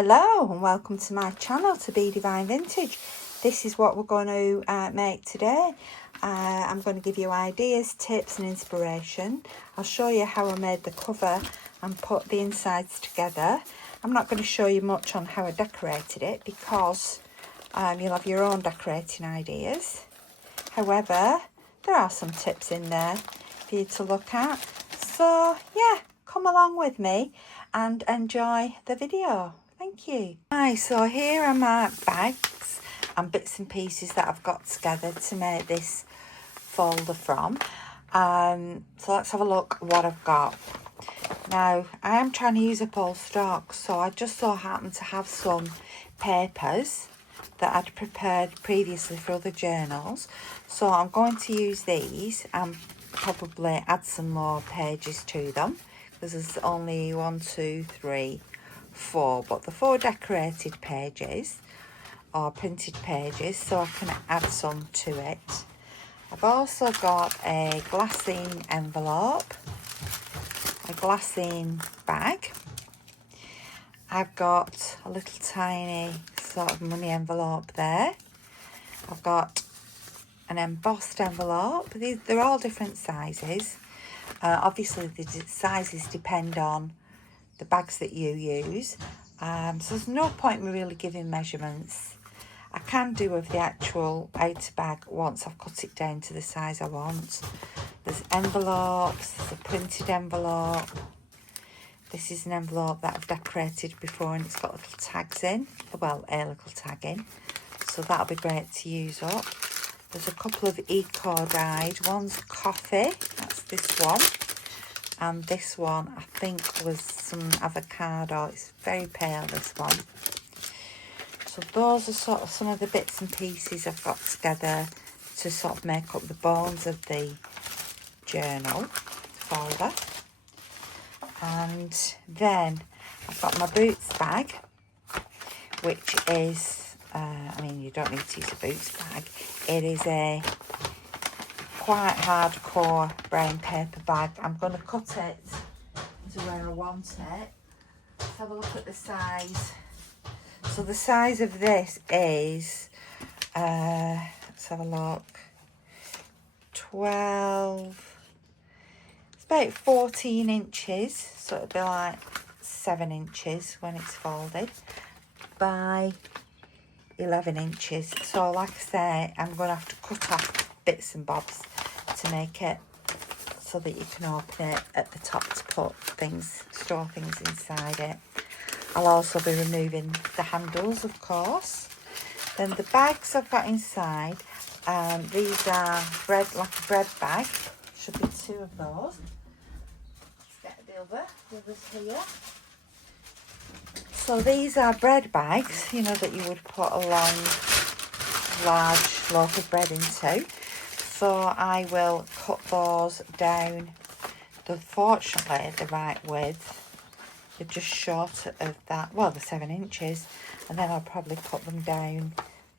Hello and welcome to my channel, to Be Divine Vintage. This is what we're going to make today. I'm going to give you ideas, tips and inspiration. I'll show you how I made the cover and put the insides together. I'm not going to show you much on how I decorated it because you'll have your own decorating ideas. However, there are some tips in there for you to look at. So yeah, come along with me and enjoy the video. Thank you. Hi, so here are my bags and bits and pieces that I've got together to make this folder from. So let's have a look what I've got. Now, I am trying to use up all stock, so I just so happen to have some papers that I'd prepared previously for other journals. So I'm going to use these and probably add some more pages to them, because there's only 1, 2, 3, 4, but the 4 decorated pages or printed pages, so I can add some to it. I've also got a glassine envelope, a glassine bag. I've got a little tiny sort of money envelope there. I've got an embossed envelope. They're all different sizes. Obviously the sizes depend on the bags that you use, so there's no point in me really giving measurements. I can do with the actual outer bag once I've cut it down to the size I want. There's envelopes, there's a printed envelope. This is an envelope that I've decorated before and it's got little tags in, well, a little tag in, so that'll be great to use up. There's a couple of eco-dyed, one's coffee, that's this one. And this one, I think, was some avocado. It's very pale, this one. So those are sort of some of the bits and pieces I've got together to sort of make up the bones of the journal folder. And then I've got my boots bag, which is, I mean, you don't need to use a boots bag. It is a quite hardcore brown paper bag. I'm going to cut it to where I want it. Let's have a look at the size. So the size of this is, let's have a look, 12, it's about 14 inches, so it'll be like 7 inches when it's folded, by 11 inches. So like I say, I'm going to have to cut off bits and bobs to make it so that you can open it at the top to put things, store things inside it. I'll also be removing the handles, of course. Then the bags I've got inside, these are like a bread bag. Should be 2 of those. Let's get the others here. So these are bread bags, you know, that you would put a long, large loaf of bread into. So I will cut those down, fortunately the right width. They're just short of that, well, they're 7 inches, and then I'll probably cut them down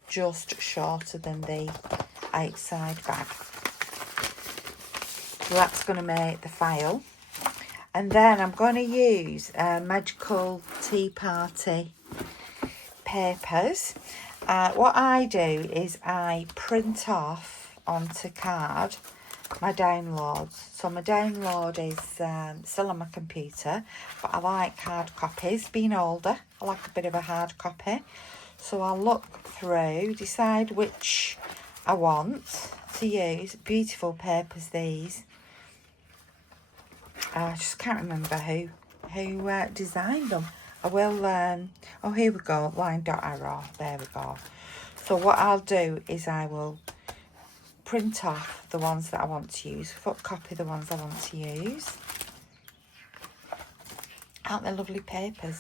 just shorter than the outside bag. So that's going to make the file. And then I'm going to use Magical Tea Party papers. What I do is I print off onto card my downloads. So my download is still on my computer, but I like hard copies. Being older, I like a bit of a hard copy. So I'll look through, decide which I want to use. Beautiful papers, these. I just can't remember who designed them. I will, oh, here we go, line dot arrow, there we go. So what I'll do is I will print off the ones that I want to use, photocopy the ones I want to use. Aren't they lovely papers?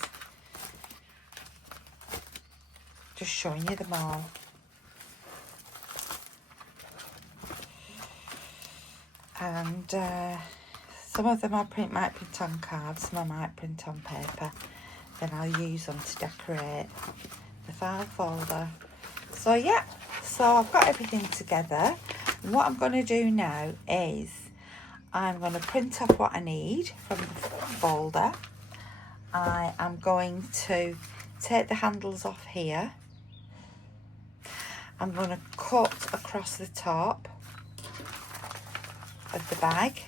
Just showing you them all. And some of them might print on cards, some I might print on paper. Then I'll use them to decorate the file folder. So yeah, so I've got everything together. And what I'm going to do now is I'm going to print off what I need from the folder. I am going to take the handles off here. I'm going to cut across the top of the bag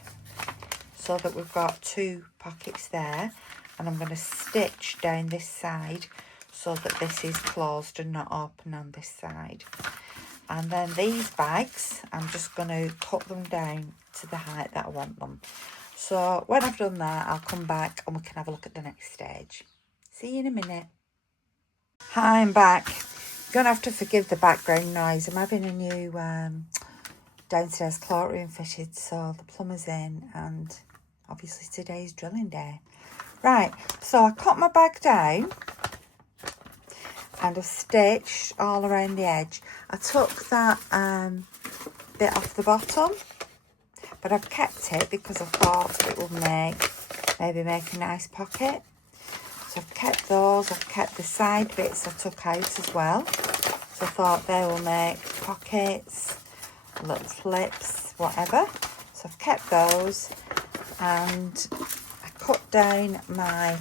so that we've got 2 pockets there, and I'm going to stitch down this side so that this is closed and not open on this side. And then these bags, I'm just going to cut them down to the height that I want them. So when I've done that, I'll come back and we can have a look at the next stage. See you in a minute. Hi, I'm back. You're going to have to forgive the background noise. I'm having a new downstairs cloakroom fitted, so the plumber's in, and obviously today's drilling day. Right, so I cut my bag down and I've stitched all around the edge. I took that bit off the bottom, but I've kept it because I thought it would maybe make a nice pocket. So I've kept those. I've kept the side bits I took out as well. So I thought they will make pockets, little flips, whatever. So I've kept those, and I cut down my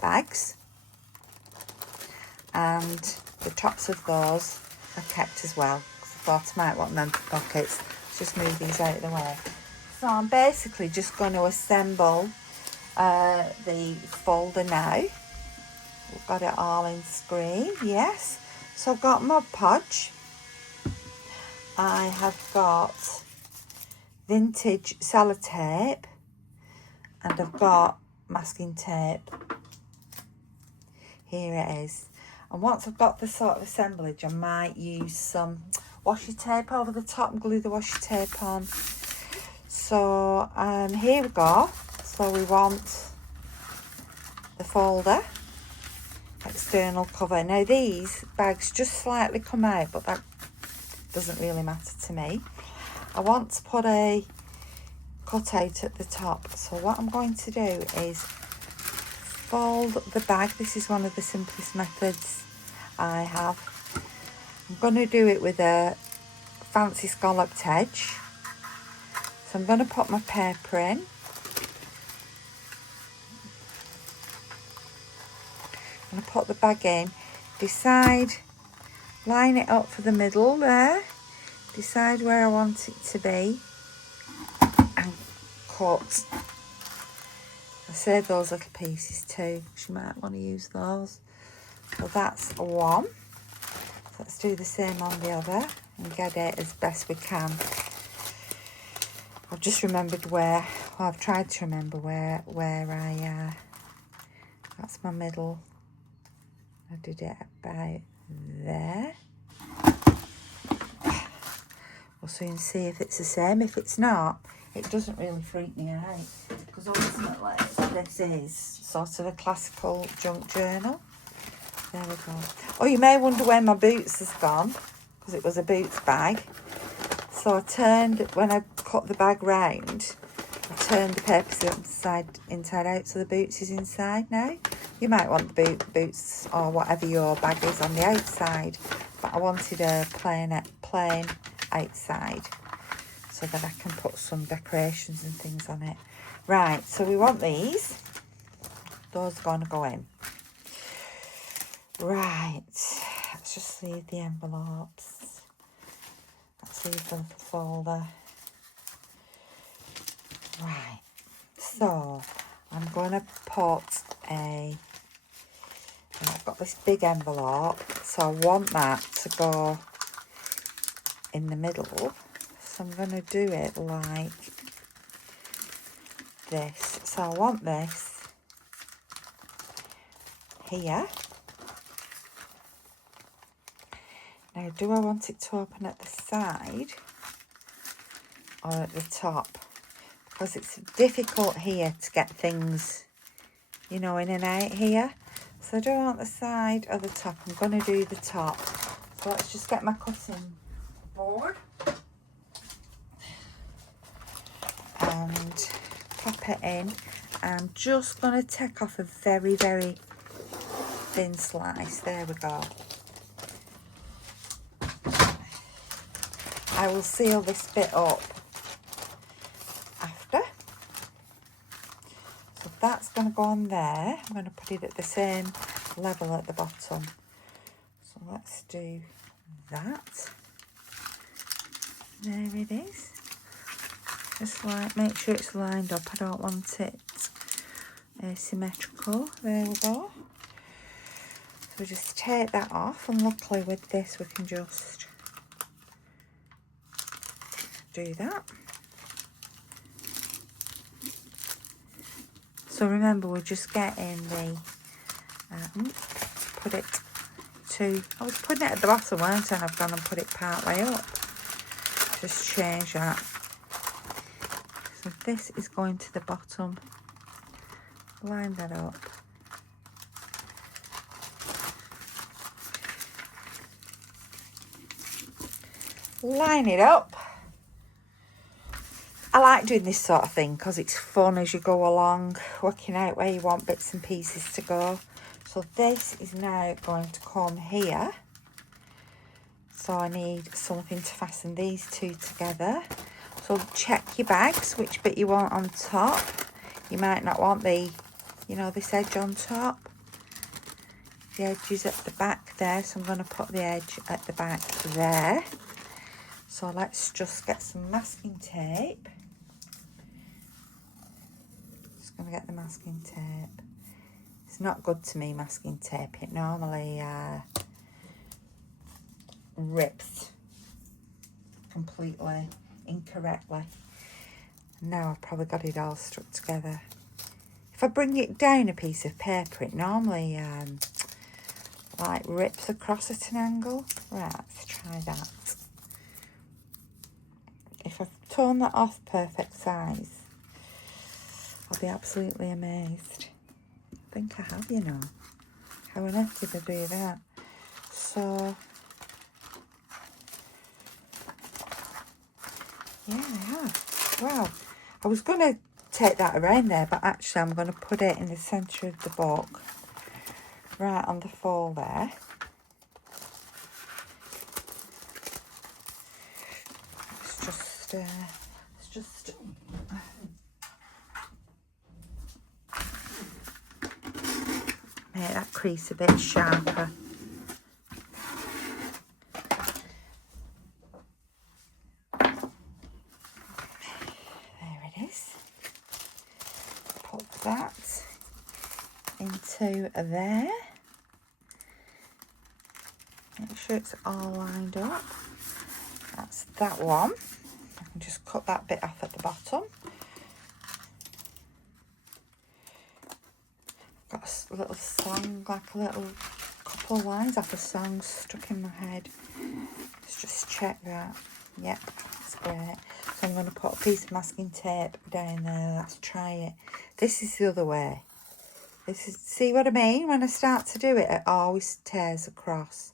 bags, and the tops of those I kept as well, because I thought I might want them for pockets. Let's just move these out of the way. So I'm basically just going to assemble the folder now. We've got it all in screen, yes. So I've got Mod Podge. I have got vintage sellotape, and I've got masking tape. Here it is. And once I've got the sort of assemblage, I might use some washi tape over the top and glue the washi tape on. So here we go. So we want the folder, external cover. Now these bags just slightly come out, but that doesn't really matter to me. I want to put a cutout at the top. So what I'm going to do is fold the bag. This is one of the simplest methods I have. I'm going to do it with a fancy scalloped edge. So I'm going to put my paper in. I'm going to put the bag in, line it up for the middle there, decide where I want it to be, and cut. I saved those little pieces too, because you might want to use those. So that's one. So let's do the same on the other and get it as best we can. I've just remembered I've tried to remember where I, that's my middle. I did it about there. We'll soon see if it's the same. If it's not, it doesn't really freak me out, because ultimately this is sort of a classical junk journal. There we go. Oh, you may wonder where my boots has gone, because it was a boots bag. So when I cut the bag round, I turned the paper inside out, so the boots is inside now. You might want the boots or whatever your bag is on the outside, but I wanted a plain outside so that I can put some decorations and things on it. Right, so we want these. Those are going to go in. Right, let's just leave the envelopes. Let's leave the little folder. Right, so I'm going to put I've got this big envelope, so I want that to go in the middle. So I'm going to do it like this. So I want this here. Now, do I want it to open at the side or at the top? Because it's difficult here to get things, in and out here. So do I want the side or the top? I'm going to do the top. So let's just get my cutting board and pop it in. I'm just going to take off a very, very thin slice. There we go. I will seal this bit up after. So that's going to go on there. I'm going to put it at the same level at the bottom. So let's do that. There it is. Just like, make sure it's lined up. I don't want it asymmetrical. There we go. So just take that off, and luckily with this we can just do that. So remember, we're just getting the, put it to, I was putting it at the bottom, weren't I? And I've gone and put it part way up. Just change that. So this is going to the bottom. Line that up. Line it up. I like doing this sort of thing because it's fun as you go along, working out where you want bits and pieces to go. So this is now going to come here. So I need something to fasten these two together. So check your bags, which bit you want on top. You might not want the, you know, this edge on top. The edge is at the back there, so I'm going to put the edge at the back there. So let's just get some masking tape. Just going to get the masking tape. It's not good to me, masking tape. It normally rips completely incorrectly. Now I've probably got it all stuck together. If I bring it down a piece of paper, it normally like rips across at an angle. Right, let's try that. If I've torn that off perfect size, I'll be absolutely amazed. I think I have, you know. How on earth did I do that? So, yeah, I have. Wow. I was going to take that around there, but actually I'm going to put it in the centre of the book, right on the fold there. Let's just make that crease a bit sharper. There it is. Put that into there. Make sure it's all lined up. That's that one. I can just cut that bit off at the bottom. Got a little song, like a little couple of lines off a song stuck in my head. Let's just check that. Yep, that's great. So I'm going to put a piece of masking tape down there. Let's try it. This is the other way. This is, see what I mean? When I start to do it, it always tears across.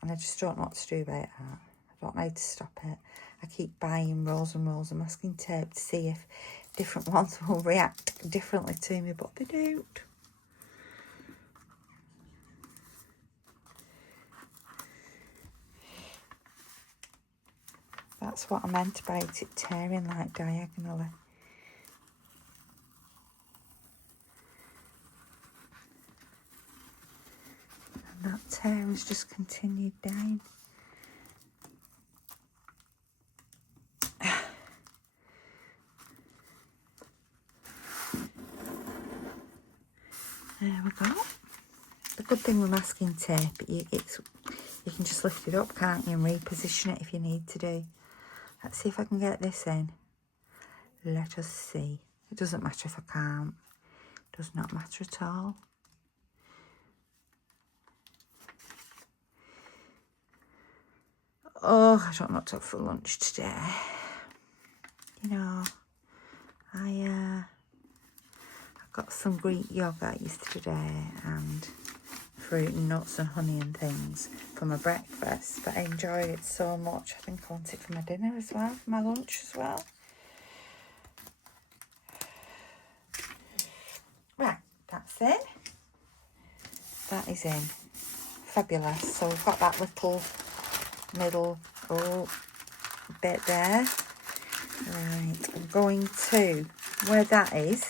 And I just don't know what to do about that. I don't know how to stop it. I keep buying rolls and rolls of masking tape to see if different ones will react differently to me, but they don't. That's what I meant about it tearing like diagonally. And that tear has just continued down. There we go. The good thing with masking tape, you can just lift it up, can't you, and reposition it if you need to do. Let's see if I can get this in. Let us see. It doesn't matter if I can't. It does not matter at all. Oh, I don't know what to have for lunch today. You know, I got some Greek yogurt yesterday and fruit and nuts and honey and things for my breakfast, but I enjoyed it so much. I think I want it for my dinner as well, for my lunch as well. Right, that's in. That is in. Fabulous. So we've got that little middle bit there. Right, I'm going to, where that is,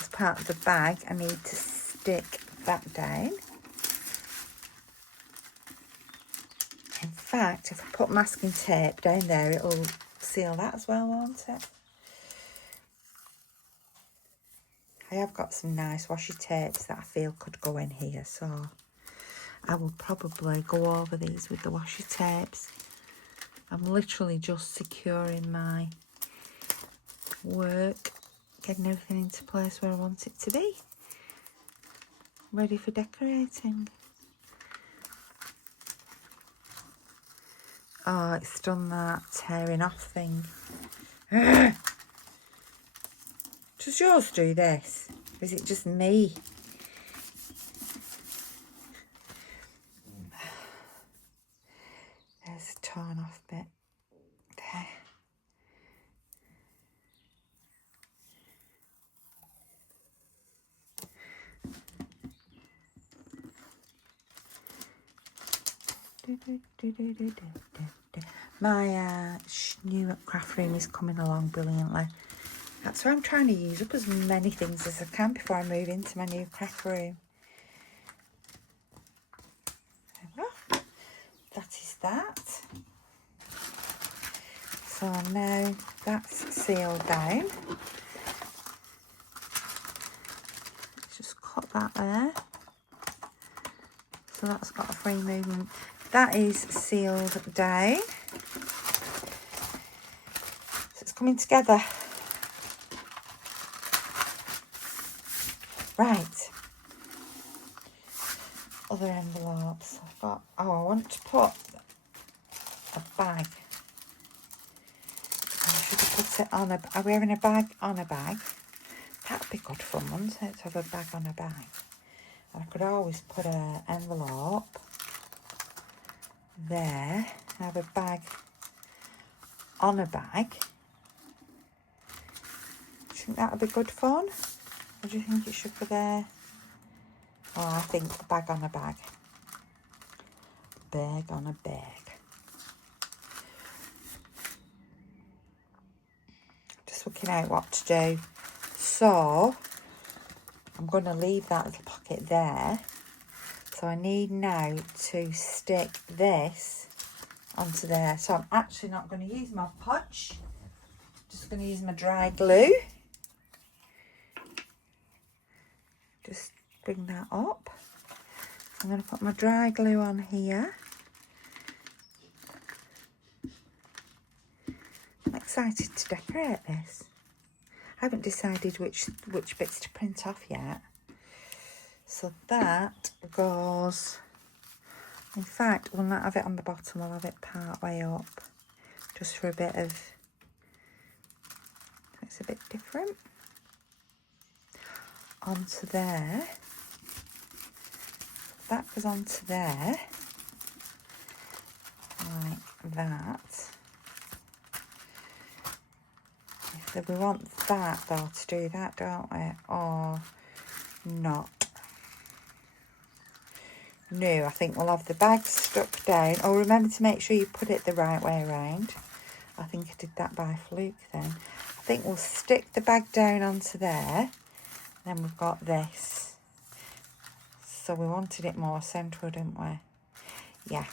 as part of the bag, I need to stick that down. fact, if I put masking tape down there, it'll seal that as well, won't it? I have got some nice washi tapes that I feel could go in here, so I will probably go over these with the washi tapes. I'm literally just securing my work, getting everything into place where I want it to be. Ready for decorating. Oh, it's done that tearing off thing. Does yours do this? Or is it just me? There's a torn off bit there. My new craft room is coming along brilliantly. That's why I'm trying to use up as many things as I can before I move into my new craft room. That is that. So now that's sealed down. Just cut that there. So that's got a free movement. That is sealed down. So it's coming together. Right. Other envelopes. I've got, I want to put a bag. I should have put it on a, are we having a bag on a bag? That'd be good fun, wouldn't it, to have a bag on a bag? And I could always put an envelope there, and have a bag on a bag. Do you think that would be good fun? Or do you think it should be there? Oh, I think a bag on a bag. Bag on a bag. Just looking out what to do. So, I'm going to leave that little pocket there. So I need now to stick this onto there. So I'm actually not going to use my Podge. Just going to use my dry glue. Just bring that up. I'm going to put my dry glue on here. I'm excited to decorate this. I haven't decided which bits to print off yet. So that goes, in fact, we'll not have it on the bottom, we'll have it part way up, just for a bit of, it's a bit different. Onto there. That goes onto there, like that. So we want that though to do that, don't we? Or not. No, I think we'll have the bag stuck down. Oh, remember to make sure you put it the right way around. I think I did that by fluke then. I think we'll stick the bag down onto there. Then we've got this. So we wanted it more central, didn't we? Yeah.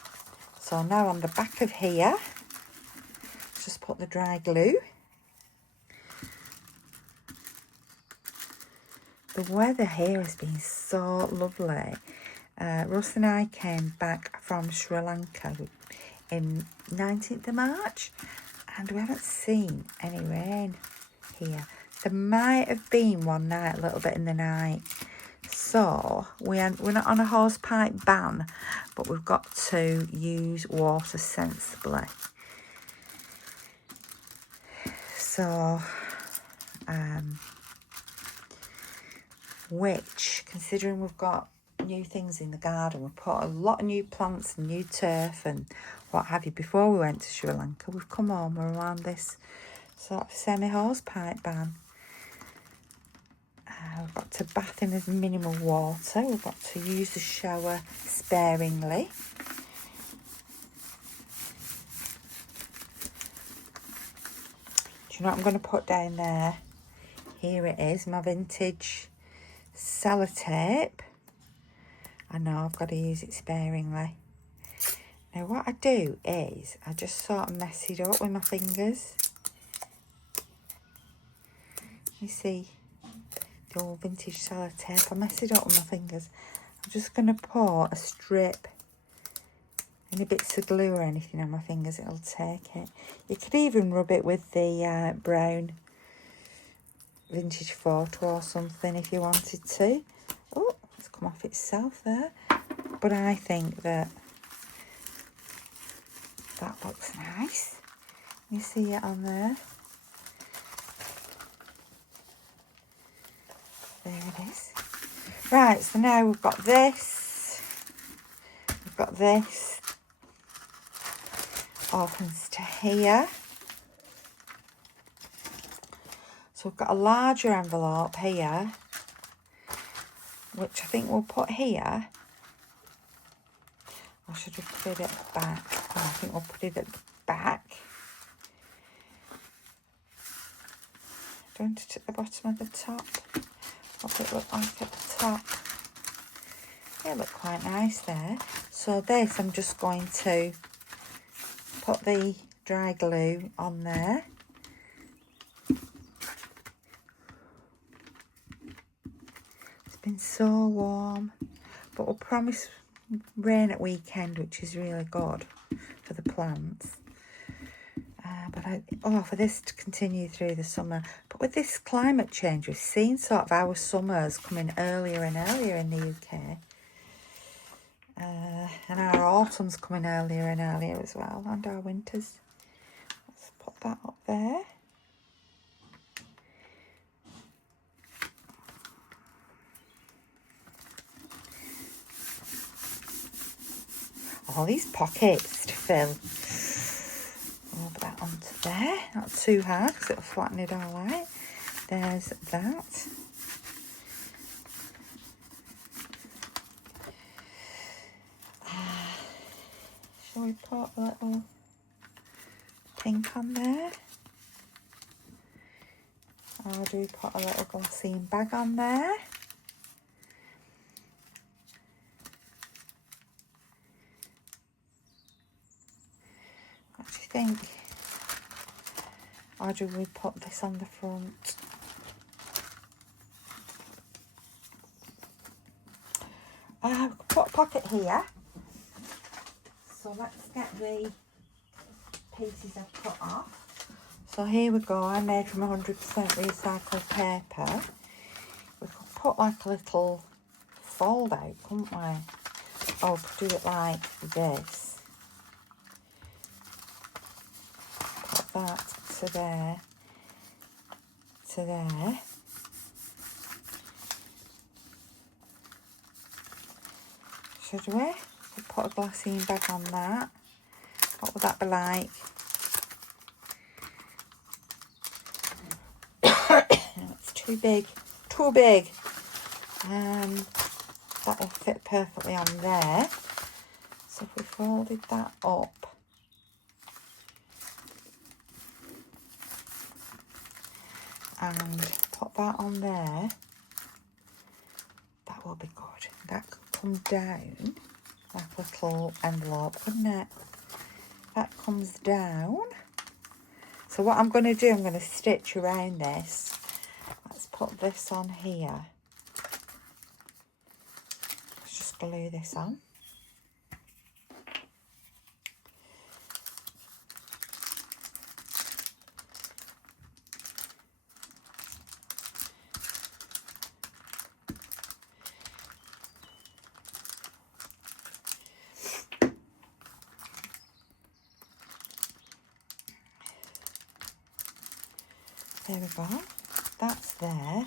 So now on the back of here, let's just put the dry glue. The weather here has been so lovely. Russ and I came back from Sri Lanka in 19th of March and we haven't seen any rain here. There might have been one night, a little bit in the night. So we're not on a hosepipe ban, but we've got to use water sensibly. So, which, considering we've got new things in the garden, we put a lot of new plants and new turf and what have you. Before we went to Sri Lanka, we've come home, we're around this sort of semi-hosepipe ban. We've got to bath in as minimal water. We've got to use the shower sparingly. Do you know what I'm going to put down there? Here it is, my vintage sellotape. I know I've got to use it sparingly. Now what I do is I just sort of mess it up with my fingers. You see the old vintage sellotape, I mess it up with my fingers. I'm just going to pour a strip, any bits of glue or anything on my fingers, it'll take it. You could even rub it with the brown vintage photo or something if you wanted to. Oh, it's come off itself there. But I think that looks nice. You see it on there? There it is. Right, so now we've got this. We've got this. Opens to here. So we've got a larger envelope here, which I think we'll put here. Or should we put it at the back? Oh, I think we'll put it at the back. Don't it at the bottom of the top? What it look like at the top? It look quite nice there. So this, I'm just going to put the dry glue on there. It's been so warm, but we'll promise rain at weekend, which is really good for the plants. For this to continue through the summer. But with this climate change, we've seen sort of our summers coming earlier and earlier in the UK. And our autumn's coming earlier and earlier as well, and our winters. Let's put that up there. All these pockets to fill. Rub that onto there, not too hard because it'll flatten it all out. There's that. Shall we put a little pink on there? Or do we put a little glassine bag on there? What do you think? Or do we put this on the front? We could put a pocket here. So let's get the pieces I've cut off. So here we go, I made from 100% recycled paper. We could put like a little fold out, couldn't we? Or we could do it like this. Put that to there, to there. Should we? We'll put a glassine bag on that. What would that be like? It's too big. Too big. That'll fit perfectly on there. So if we folded that up. And put that on there. That will be good. That could come down like a little envelope, couldn't it? That comes down. So what I'm going to do, I'm going to stitch around this. Let's put this on here. Let's just glue this on. There we go. That's there.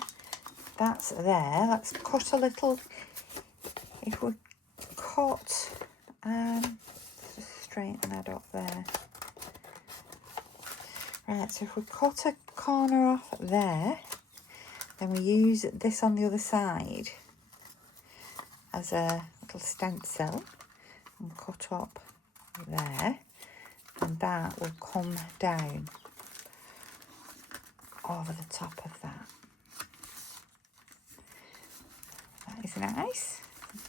That's there. Let's cut a little. If we cut, just straighten that up there. Right, so if we cut a corner off there, then we use this on the other side as a little stencil and cut up there, and that will come down over the top of that. That is nice.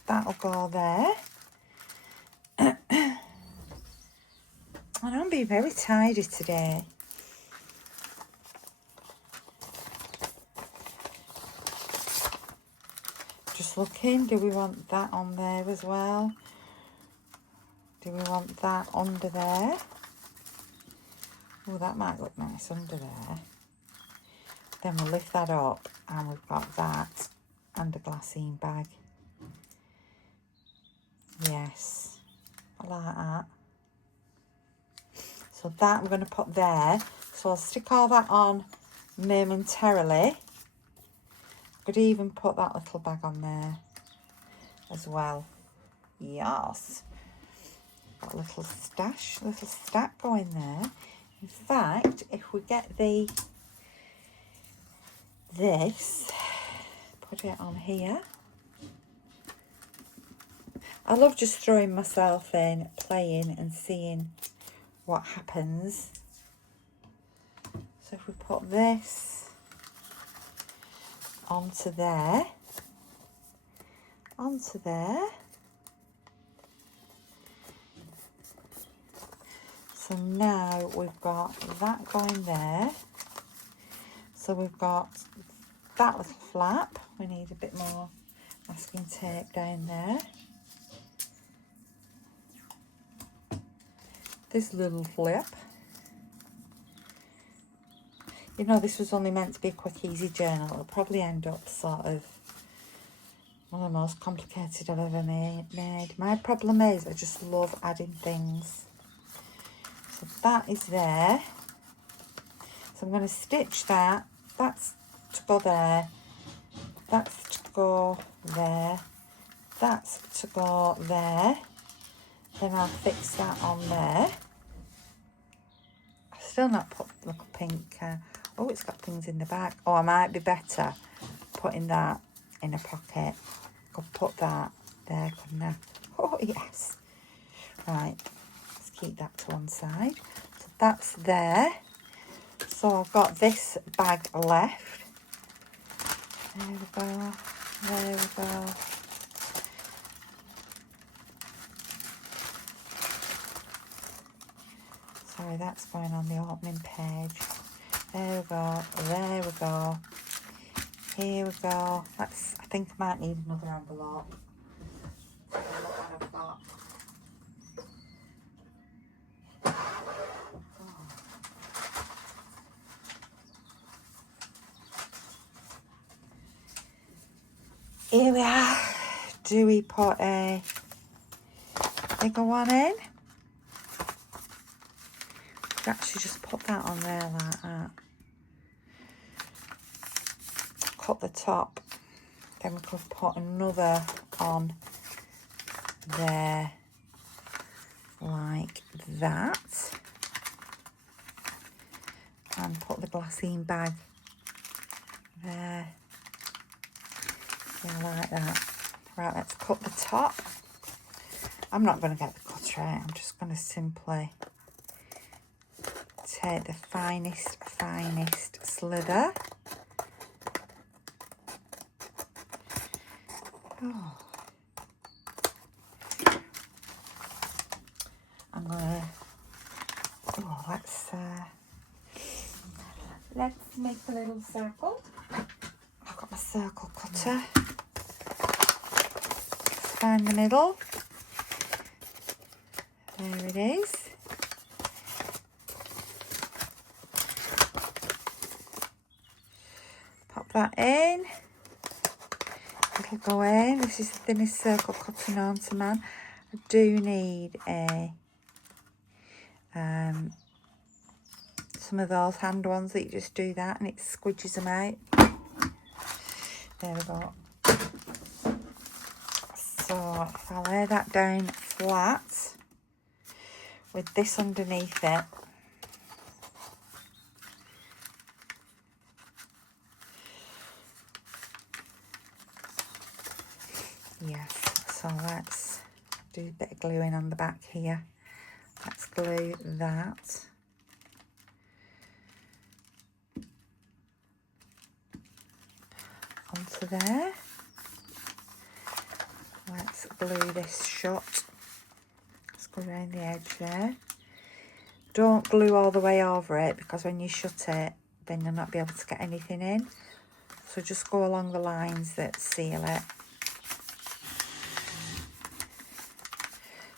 That'll go there. And I'm being very tidy today. Just looking, do we want that on there as well? Do we want that under there? Oh, that might look nice under there. Then we'll lift that up and we've got that and a glassine bag. Yes, I like that. So that I'm going to put there. So I'll stick all that on momentarily. Could even put that little bag on there as well. Yes. Got a little stack going there. In fact, if we get this, put it on here. I love just throwing myself in, playing and seeing what happens. So if we put this onto there, so now we've got that going there. So we've got that little flap. We need a bit more masking tape down there. This little flip. You know, this was only meant to be a quick, easy journal. It'll probably end up sort of one of the most complicated I've ever made. My problem is I just love adding things. So that is there. So I'm going to stitch that. That's to go there. That's to go there. That's to go there. Then I'll fix that on there. I've still not put the little pink. Oh, it's got things in the back. Oh, I might be better putting that in a pocket. Could put that there, couldn't I? Oh, yes. Right, let's keep that to one side. So that's there. So I've got this bag left. There we go. There we go. Sorry, that's going on the opening page. There we go. There we go. Here we go. I think I might need another envelope. Look what I've got. Here we are. Do we put a bigger one in? Actually just put that on there like that. Cut the top. Then we could put another on there like that. And put the glassine bag there. Yeah, like that. Right, let's cut the top. I'm not going to get the cutter out. I'm just going to simply take the finest slither. Oh. I'm gonna. Oh, let's make a little circle. I've got my circle cutter. Find the middle. There it is. Pop that in. It'll go in. This is the thinnest circle cutter known to man. I do need a some of those hand ones that you just do that and it squidges them out. There we go. So if I lay that down flat with this underneath it, yes, so let's do a bit of gluing on the back here. Let's glue that. Onto there. Let's glue this shut. Let's go around the edge there. Don't glue all the way over it, because when you shut it, then you'll not be able to get anything in. So just go along the lines that seal it.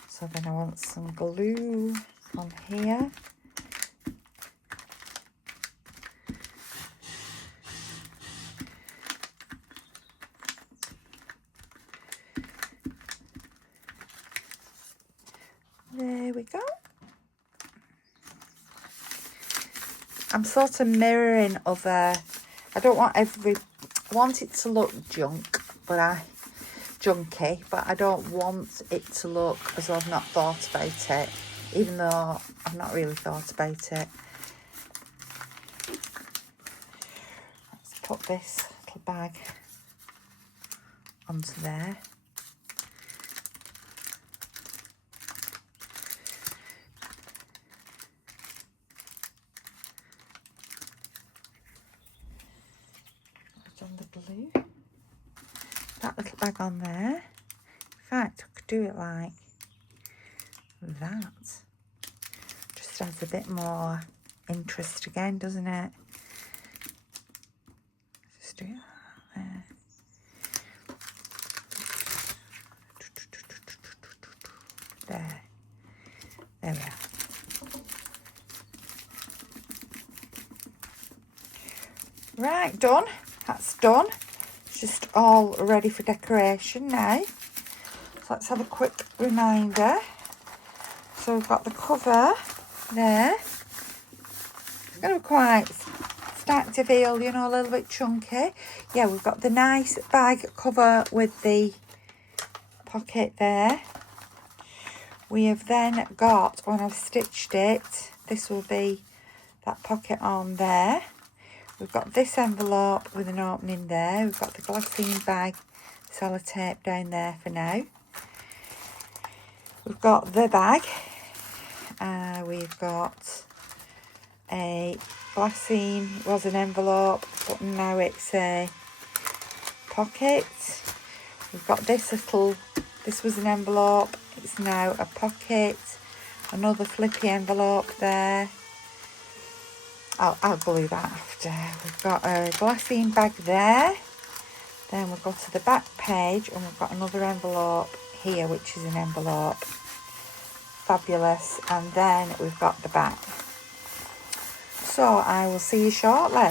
So then I want some glue on here. There we go. I'm sort of mirroring other, I don't want I want it to look junky, but I don't want it to look as though I've not thought about it, even though I've not really thought about it. Let's put this little bag onto there. On the blue, that little bag on there. In fact, I could do it like that. Just adds a bit more interest again, doesn't it? Just do it there. There we are. Right, done. That's done. It's just all ready for decoration now. So let's have a quick reminder. So we've got the cover there. It's going to be quite starting to feel, you know, a little bit chunky. Yeah, we've got the nice bag cover with the pocket there. We have then got, when I've stitched it, this will be that pocket on there. We've got this envelope with an opening there. We've got the glassine bag sellotape down there for now. We've got the bag. We've got a glassine, it was an envelope, but now it's a pocket. We've got this was an envelope, it's now a pocket. Another flippy envelope there. I'll glue that after. We've got a glassine bag there. Then we'll go to the back page and we've got another envelope here, which is an envelope. Fabulous. And then we've got the back. So I will see you shortly.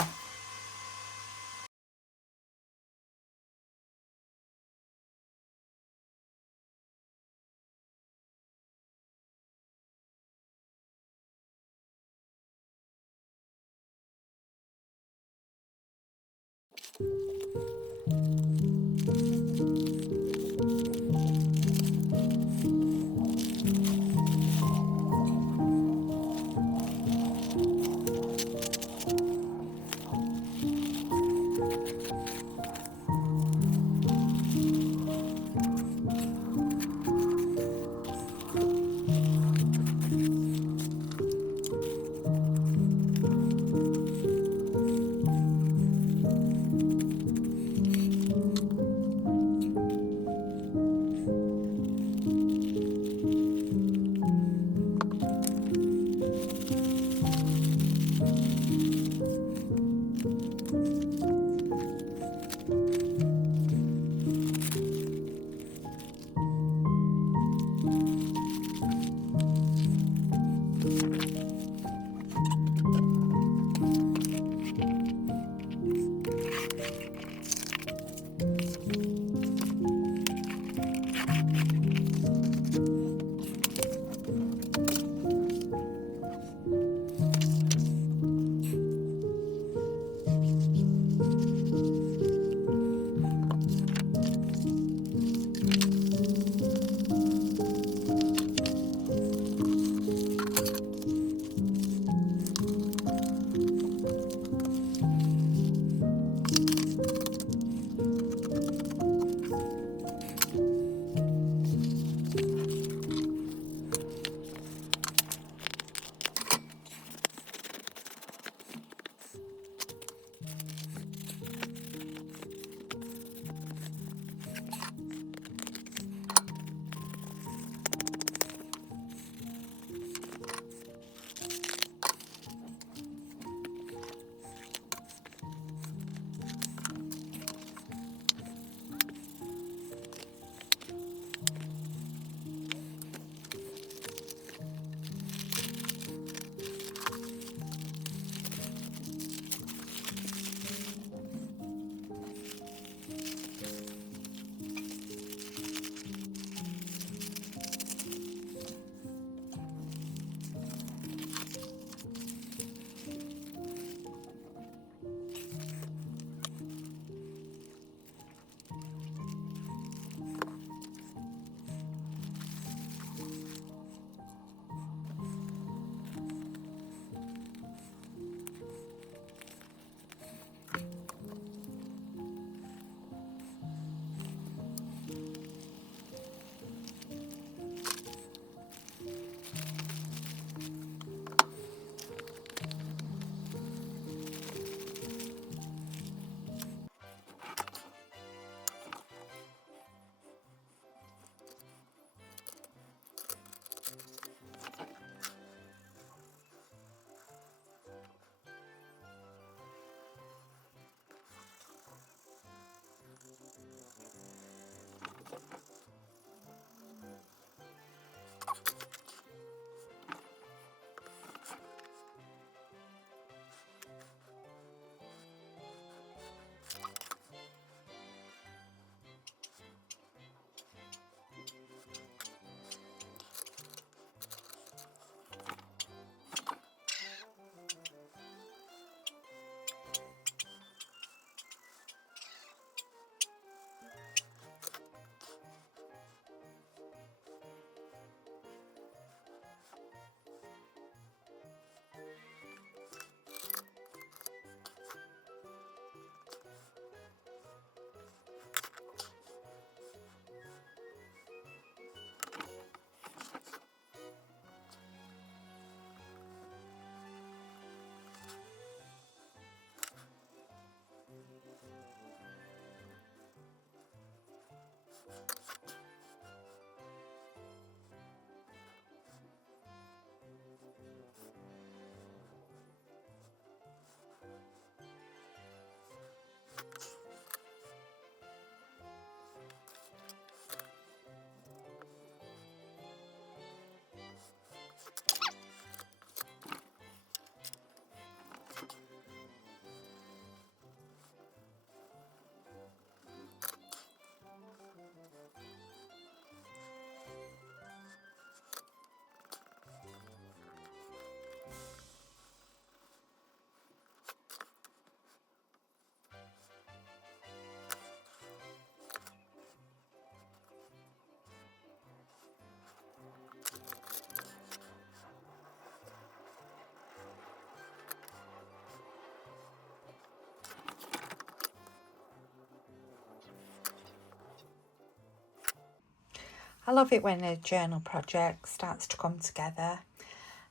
I love it when a journal project starts to come together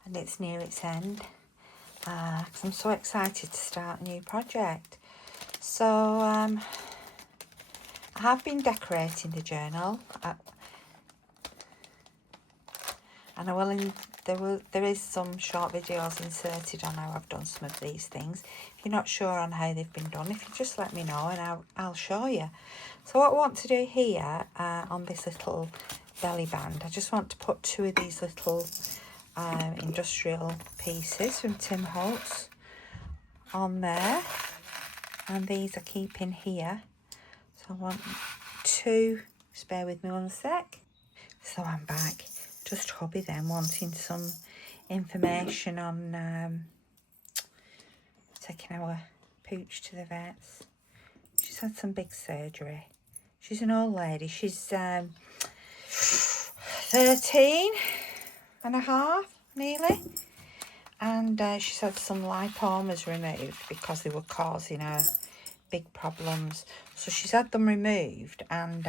and it's near its end. 'Cause I'm so excited to start a new project. So I have been decorating the journal, and there is some short videos inserted on how I've done some of these things. If you're not sure on how they've been done, if you just let me know and I'll show you. So what I want to do here on this little belly band, I just want to put 2 of these little industrial pieces from Tim Holtz on there, and these are keeping here. So I want 2, just bear with me 1 sec. So I'm back, just hubby then wanting some information on taking our Pooch to the vets. She's had some big surgery. She's an old lady, she's 13 and a half nearly, and she's had some lipomas removed because they were causing her big problems. So she's had them removed, and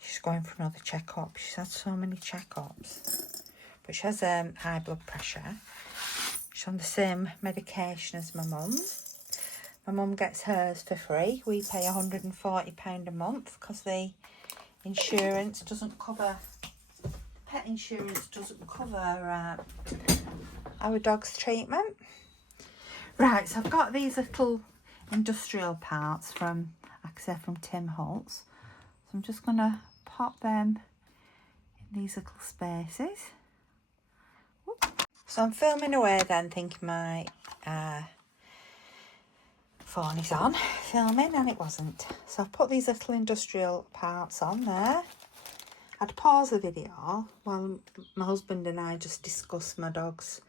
she's going for another checkup. She's had so many checkups, but she has high blood pressure. She's on the same medication as my mum's. My mum gets hers for free. We pay £140 a month because the insurance doesn't cover, pet insurance doesn't cover our dog's treatment. Right, so I've got these little industrial parts from, like I said, from Tim Holtz. So I'm just going to pop them in these little spaces. Whoop. So I'm filming away then, thinking my phone is on, filming, and it wasn't. So I've put these little industrial parts on there. I'd pause the video while my husband and I just discuss our dog's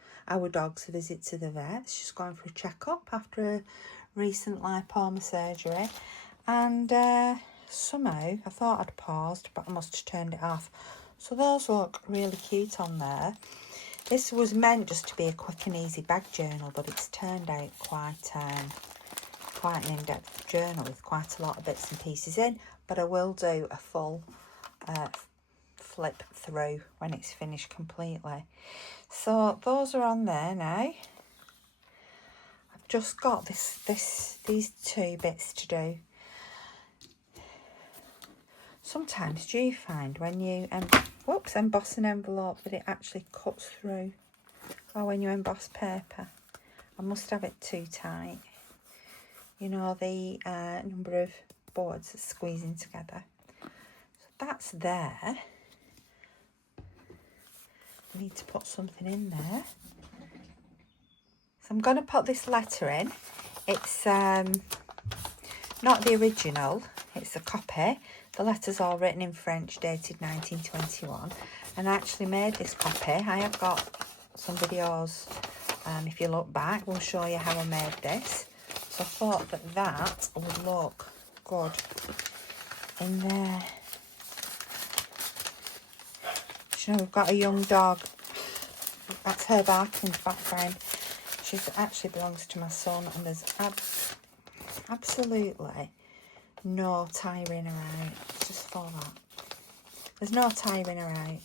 visit to the vet. She's going for a checkup after a recent lipoma surgery, and somehow I thought I'd paused, but I must have turned it off. So those look really cute on there. This was meant just to be a quick and easy bag journal, but it's turned out quite an in-depth journal with quite a lot of bits and pieces in. But I will do a full flip through when it's finished completely. So those are on there now. I've just got these 2 bits to do. Sometimes do you find when you emboss an envelope that it actually cuts through, or when you emboss paper? I must have it too tight. You know, the number of boards that's squeezing together. So that's there. I need to put something in there. So I'm going to put this letter in. It's not the original, it's a copy. The letter's all written in French, dated 1921. And I actually made this copy. I have got some videos, if you look back, we'll show you how I made this. So I thought that would look good in there. You know, we've got a young dog. That's her barking in the background. She actually belongs to my son, and there's absolutely no tiring her out. Let's just follow that. There's no tiring her out.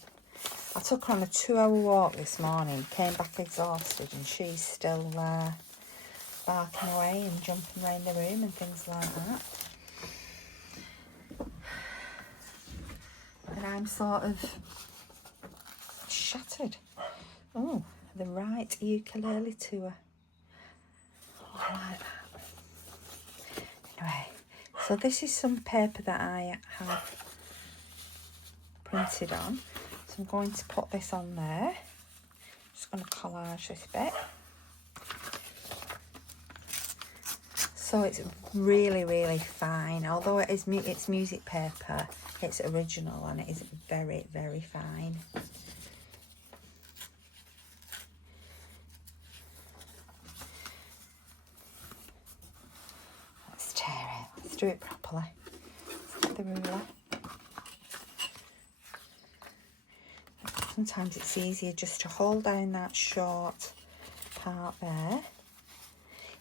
I took her on a 2-hour walk this morning, came back exhausted, and she's still barking away and jumping around the room and things like that. And I'm sort of shattered. Oh, the right ukulele tour. I like that. Anyway, so this is some paper that I have printed on. So I'm going to put this on there. Just going to collage this bit. So it's really, really fine. Although it's music paper, it's original and it is very, very fine. Let's tear it. Let's do it properly. Let's get the ruler. Sometimes it's easier just to hold down that short part there.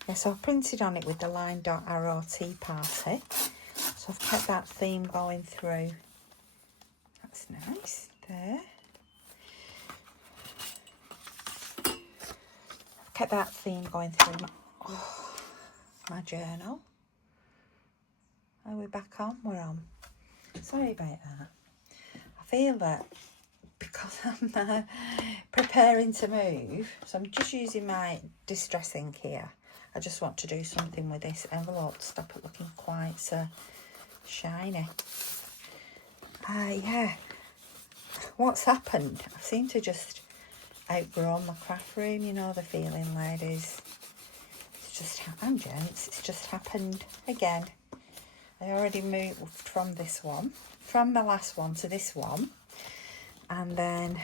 Yeah, so I've printed on it with the line dot arrow tea party. So I've kept that theme going through at that theme going through my journal. Are we back on? We're on. Sorry about that. I feel that because I'm preparing to move, so I'm just using my distress ink here. I just want to do something with this envelope to stop it looking quite so shiny. Yeah. What's happened? I seem to just outgrown my craft room, you know the feeling, ladies. It's just happened, gents. It's just happened again. I already moved from this one, from the last one to this one. And then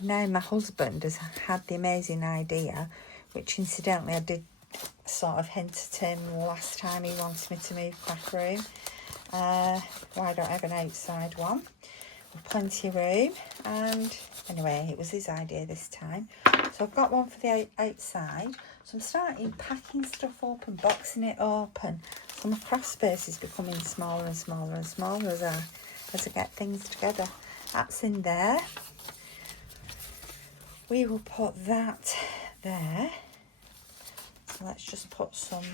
now my husband has had the amazing idea, which incidentally I did sort of hint at him last time he wanted me to move craft room. Why don't I have an outside one with plenty of room? And anyway, it was his idea this time. So I've got one for the outside. So I'm starting packing stuff up and boxing it up, and so my craft space is becoming smaller and smaller and smaller as I get things together. That's in there. We will put that there. So let's just put some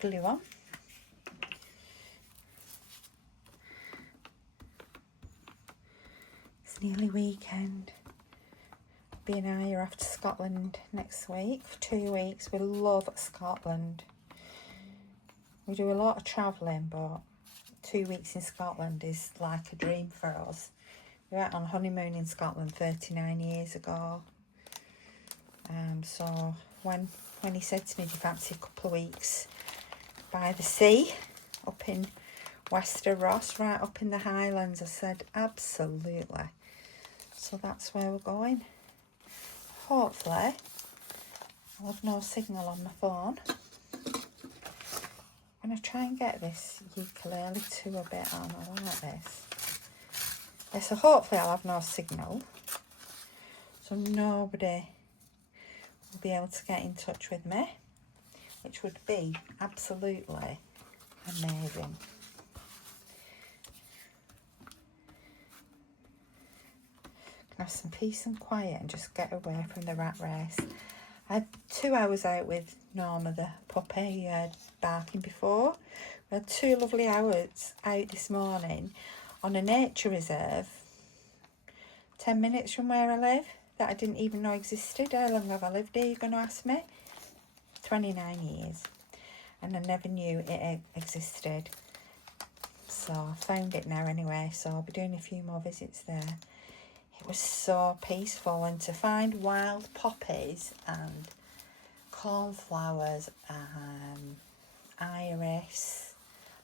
glue on. It's nearly weekend. B and I are off to Scotland next week for 2 weeks. We love Scotland. We do a lot of travelling, but 2 weeks in Scotland is like a dream for us. We went on honeymoon in Scotland 39 years ago. So when he said to me, do you fancy a couple of weeks by the sea up in Wester Ross, right up in the Highlands, I said absolutely. So that's where we're going. Hopefully I'll have no signal on my phone. I'm going to try and get this ukulele to a bit on. I like this. Yeah, so hopefully I'll have no signal, so nobody will be able to get in touch with me, which would be absolutely amazing. Can have some peace and quiet and just get away from the rat race. I had 2 hours out with Norma the puppy barking before. We had 2 lovely hours out this morning on a nature reserve 10 minutes from where I live that I didn't even know existed. How long have I lived here, you're going to ask me? 29 years. And I never knew it existed. So I found it now anyway, so I'll be doing a few more visits there. It was so peaceful, and to find wild poppies and cornflowers and iris,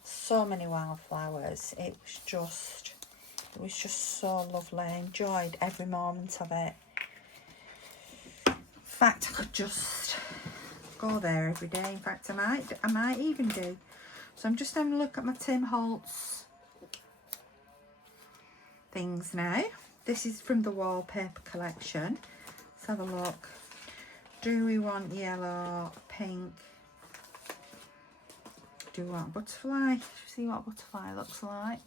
so many wildflowers. It was just so lovely. I enjoyed every moment of it. In fact, I could just go there every day. In fact, I might even do. So I'm just having a look at my Tim Holtz things now. This is from the wallpaper collection. Let's have a look. Do we want yellow, pink? Do we want butterfly? See what butterfly looks like.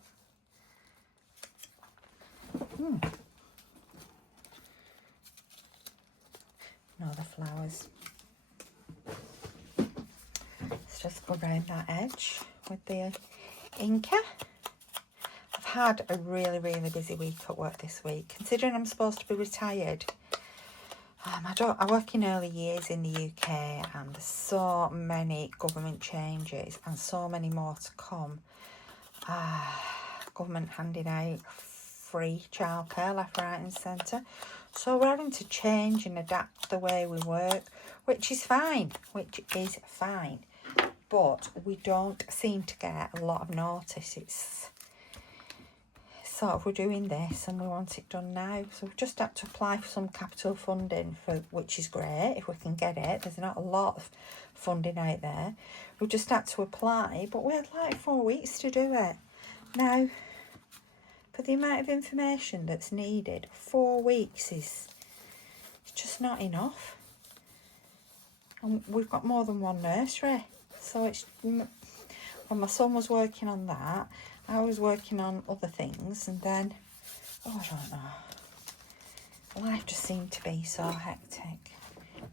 No, the flowers. Let's just go around that edge with the inker. I've had a really, really busy week at work this week. Considering I'm supposed to be retired, I work in early years in the UK, and there's so many government changes and so many more to come. Government handing out free childcare left, right and centre. So we're having to change and adapt the way we work, which is fine. But we don't seem to get a lot of notice. It's sort of, we're doing this and we want it done now. So we've just had to apply for some capital funding, which is great if we can get it. There's not a lot of funding out there. We've just had to apply, but we had like 4 weeks to do it. Now, for the amount of information that's needed, 4 weeks is just not enough. And we've got more than one nursery. So it's, when my son was working on that, I was working on other things, and then, I don't know. life just seemed to be so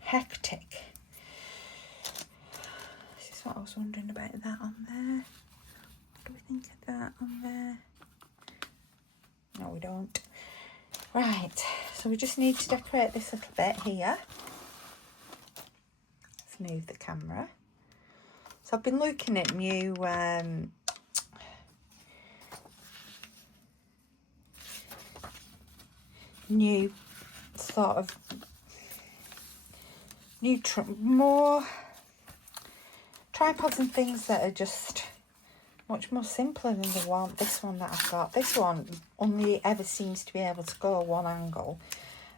hectic. This is what I was wondering about that on there. What do we think of that on there? No, we don't. Right, so we just need to decorate this little bit here. Let's move the camera. So I've been looking at new sort of more tripods and things that are just much more simpler than this one that I've got. This one only ever seems to be able to go one angle,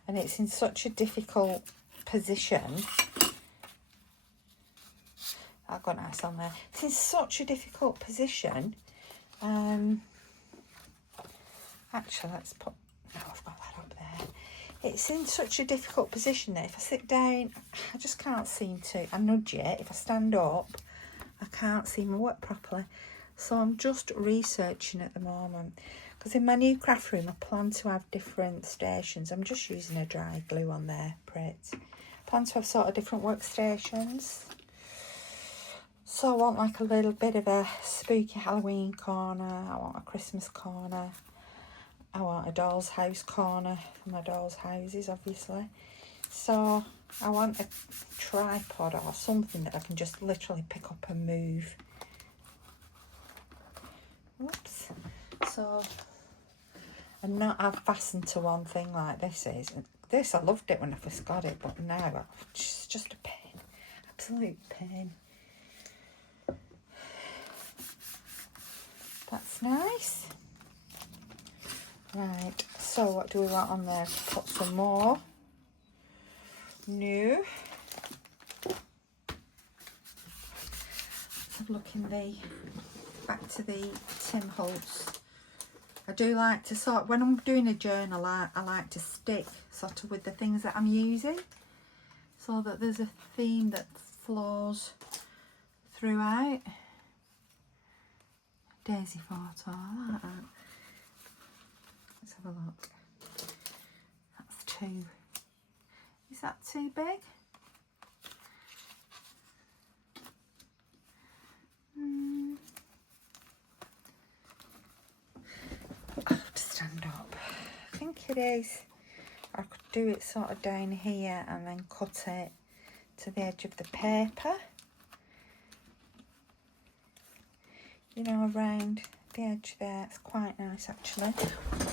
and it's in such a difficult position. I've got nice on there. It's in such a difficult position. Actually, let's put, no, I've got that up there. It's in such a difficult position that if I sit down, I just can't seem to, I nudge it. If I stand up, I can't see my work properly. So I'm just researching at the moment, because in my new craft room I plan to have different stations. I'm just using a dry glue on there, Prit. I plan to have sort of different workstations. So I want like a little bit of a spooky Halloween corner. I want a Christmas corner. I want a doll's house corner for my doll's houses, obviously. So I want a tripod or something that I can just literally pick up and move. Whoops. So, and not have fastened to one thing like this is. This, I loved it when I first got it, but now it's just a pain. Absolute pain. That's nice. Right, so what do we want on there? Put some more new. Let's have a look in the back to the Tim Holtz. I do like to sort, when I'm doing a journal, I like to stick sort of with the things that I'm using, so that there's a theme that flows throughout. Daisy photo, I like that. Let's have a look. That's too, is that too big? I have to stand up. I think it is. I could do it sort of down here and then cut it to the edge of the paper. You know, around the edge there. It's quite nice actually.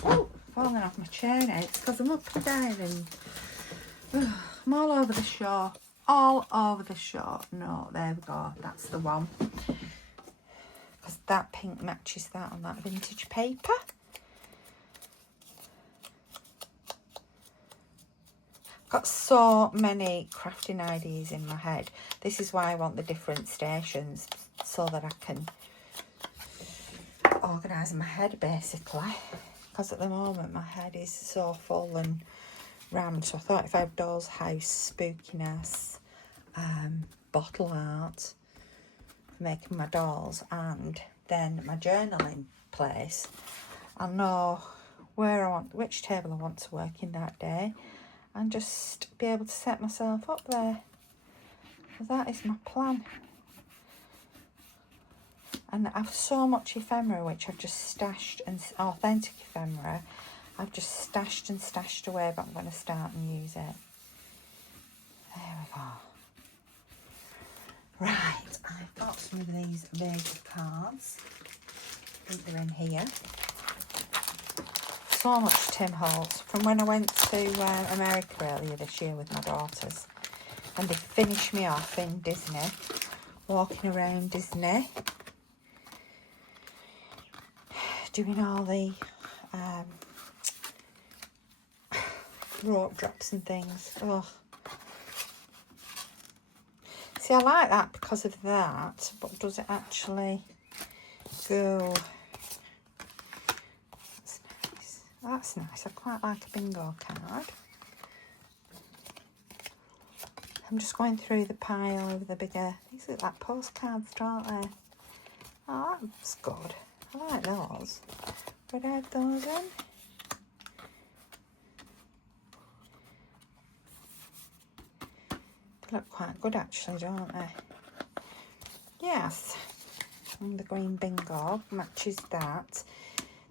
Oh, falling off my chair now. It's because I'm up and down and I'm all over the show. All over the show. No, there we go. That's the one. Because that pink matches that on that vintage paper. Got so many crafting ideas in my head. This is why I want the different stations, so that I can organise my head basically, because at the moment my head is so full and rammed. So I thought if I have doll's house, spookiness, bottle art for making my dolls, and then my journaling place, I'll know where I want, which table I want to work in that day, and just be able to set myself up there. So that is my plan. And I've so much ephemera which I've just stashed, and authentic ephemera I've just stashed and stashed away, but I'm going to start and use it. There we go. Right, I've got some of these basic cards. I think they're in here. So much Tim Holtz from when I went to America earlier this year with my daughters, and they finished me off in Disney, walking around Disney, doing all the rope drops and things. Oh, see, I like that because of that, but does it actually go? That's nice. I quite like a bingo card. I'm just going through the pile of the bigger, these look like postcards, don't they? Oh, that's good. I like those. Would I have those in? look quite good actually, don't they? Yes. And the green bingo matches that.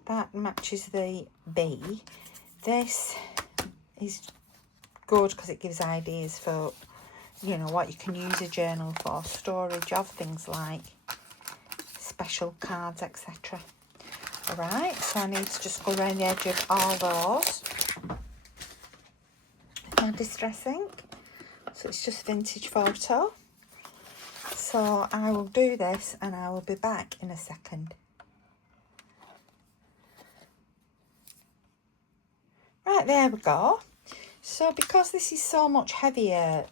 That matches the bee. This is good because it gives ideas for, you know, what you can use a journal for, storage of things like special cards, etc. Alright, so I need to just go around the edge of all those. My distress ink. So it's just vintage photo. So I will do this and I will be back in a second. Right, there we go. So because this is so much heavier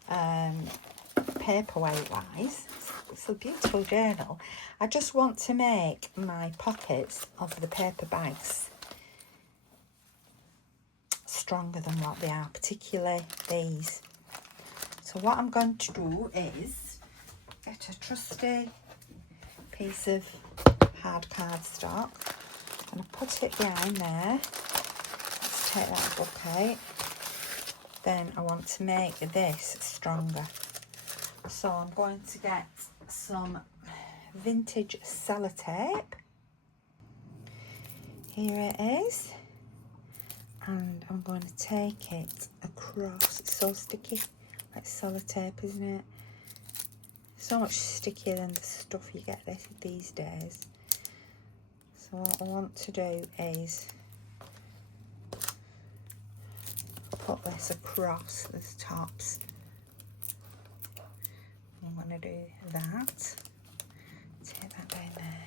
paperweight wise, it's a beautiful journal, I just want to make my pockets of the paper bags stronger than what they are, particularly these. So what I'm going to do is get a trusty piece of hard cardstock and I put it behind there. Let's take that bucket. Then I want to make this stronger. So I'm going to get some vintage sellotape. Here it is. And I'm going to take it across. It's so sticky, like sellotape, isn't it? So much stickier than the stuff you get these days. So what I want to do is put this across the tops. I'm going to do that. Take that down there.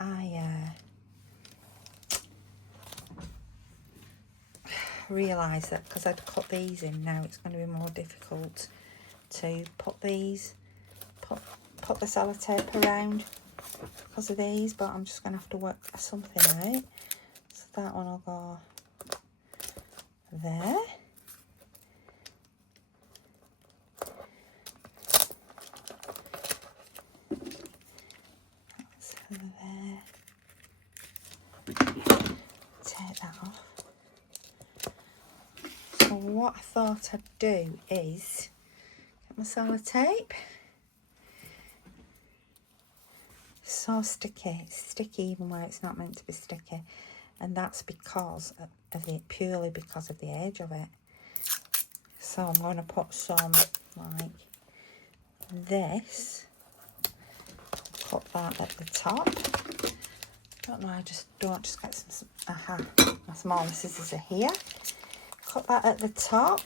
I realise that because I'd cut these in, now it's going to be more difficult to put these, put the sellotape around because of these, but I'm just going to have to work something out. So that one will go there. That's there. Take that off. So what I thought I'd do is get my sellotape. So sticky, it's sticky even where it's not meant to be sticky, and that's because of it, purely because of the age of it. So I'm going to put some like this, put that at the top. Don't know, I just get some, my smaller scissors are here. Cut that at the top.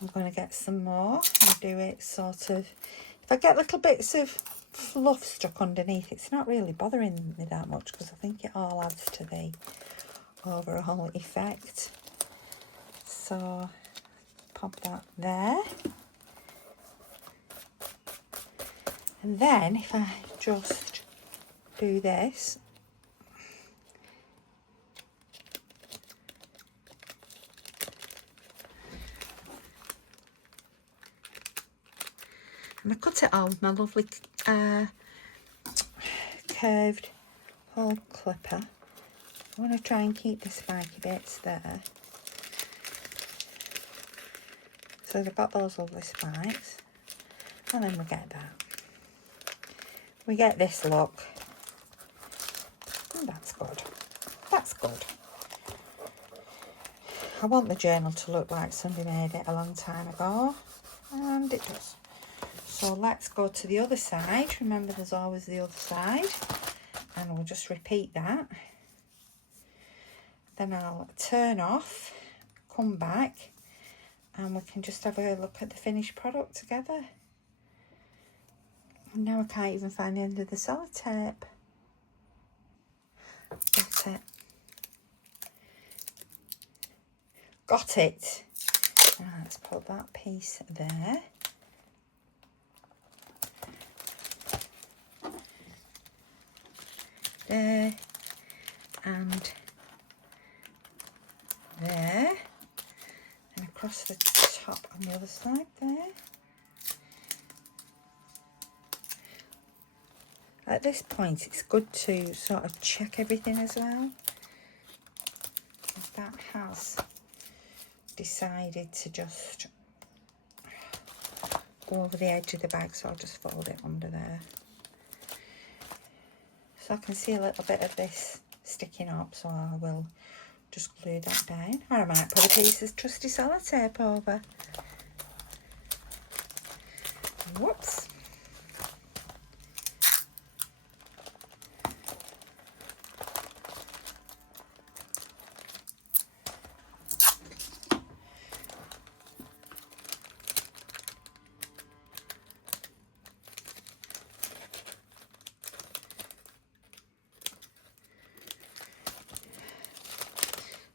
I'm going to get some more and do it sort of, if I get little bits of fluff stuck underneath, it's not really bothering me that much because I think it all adds to the overall effect. So pop that there. And then if I just do this, and I cut it out with my lovely curved hole clipper. I want to try and keep the spiky bits there. So they've got those lovely spikes. And then we get that. We get this look. And that's good. That's good. I want the journal to look like somebody made it a long time ago. And it does. So let's go to the other side. Remember, there's always the other side. And we'll just repeat that. Then I'll turn off, come back, and we can just have a look at the finished product together. And now I can't even find the end of the sellotape. Got it. Got it. Now let's put that piece there. There and there, and across the top on the other side there. At this point, it's good to sort of check everything as well. If that has decided to just go over the edge of the bag, so I'll just fold it under there. So I can see a little bit of this sticking up, so I will just glue that down. Or I might put a piece of trusty sellotape over. Whoops.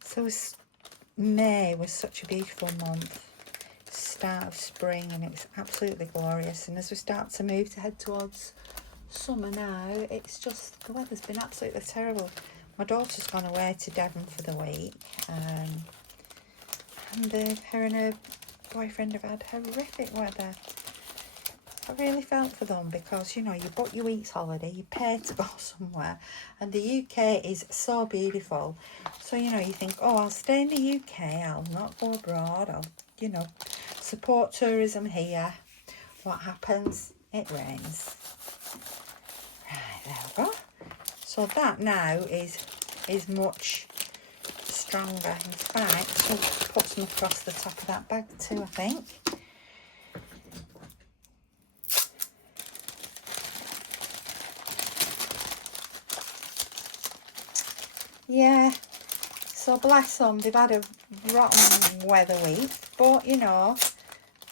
So May was such a beautiful month, start of spring, and it was absolutely glorious. And as we start to move to head towards summer now, it's just, the weather's been absolutely terrible. My daughter's gone away to Devon for the week, and her and her boyfriend have had horrific weather. I really felt for them because, you know, you book your week's holiday, you pay to go somewhere, and the UK is so beautiful. So, you know, you think, oh, I'll stay in the UK, I'll not go abroad, I'll, you know, support tourism here. What happens? It rains. Right, there we go. So that now is much stronger. In fact, I'll put some across the top of that bag too, I think. Yeah, so bless them, they've had a rotten weather week, but you know,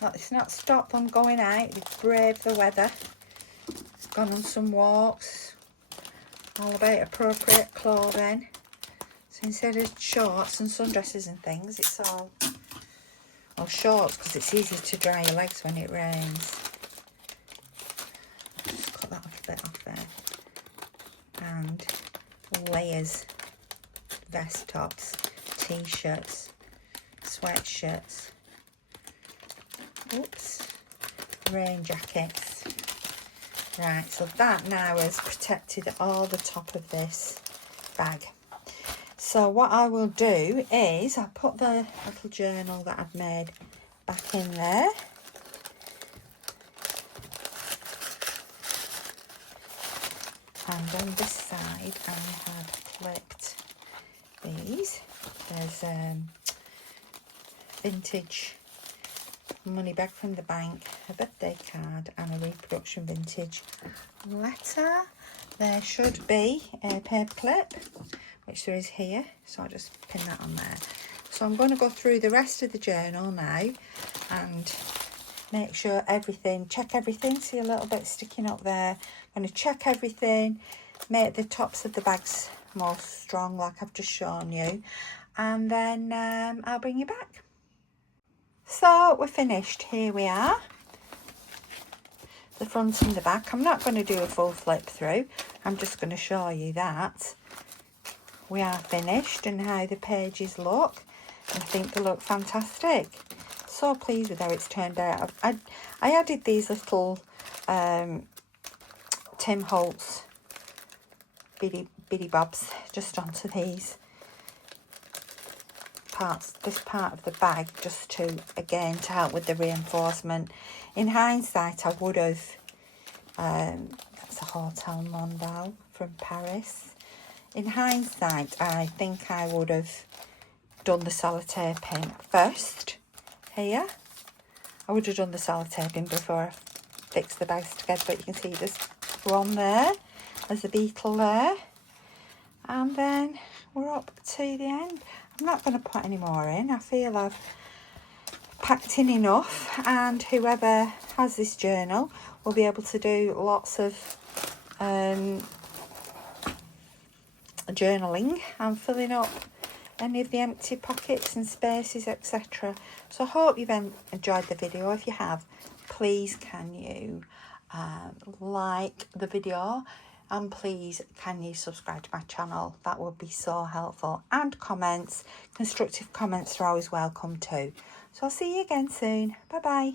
it's not stopped them going out. They've braved the weather, gone on some walks, all about appropriate clothing. So instead of shorts and sundresses and things, it's all, well, shorts because it's easy to dry your legs when it rains. Just cut that little bit off there. And layers. Vest tops, t-shirts, sweatshirts, oops, rain jackets. Right, so that now has protected all the top of this bag. So what I will do is I'll put the little journal that I've made back in there. And on this side I have clipped these. There's vintage money bag from the bank, a birthday card, and a reproduction vintage letter. There should be a paper clip, which there is here, so I'll just pin that on there. So I'm going to go through the rest of the journal now and make sure everything, check everything. See a little bit sticking up there. I'm going to check everything, make the tops of the bags more strong like I've just shown you, and then I'll bring you back. So we're finished. Here we are, the front and the back. I'm not going to do a full flip through, I'm just going to show you that we are finished and how the pages look. I think they look fantastic. So pleased with how it's turned out. I added these little Tim Holtz bitty bobs just onto these parts, this part of the bag, just to, again, to help with the reinforcement. In hindsight, I would have, that's a Hotel Mondal from Paris. In hindsight, I think I would have done the sellotaping first here. I would have done the sellotaping before I fixed the bags together, but you can see there's one there, there's a beetle there, and then we're up to the end. I'm not going to put any more in. I feel I've packed in enough, and whoever has this journal will be able to do lots of journaling and filling up any of the empty pockets and spaces, etc. So I hope you've enjoyed the video. If you have, please can you like the video, and please can you subscribe to my channel. That would be so helpful. And comments, constructive comments are always welcome too. So I'll see you again soon. Bye bye.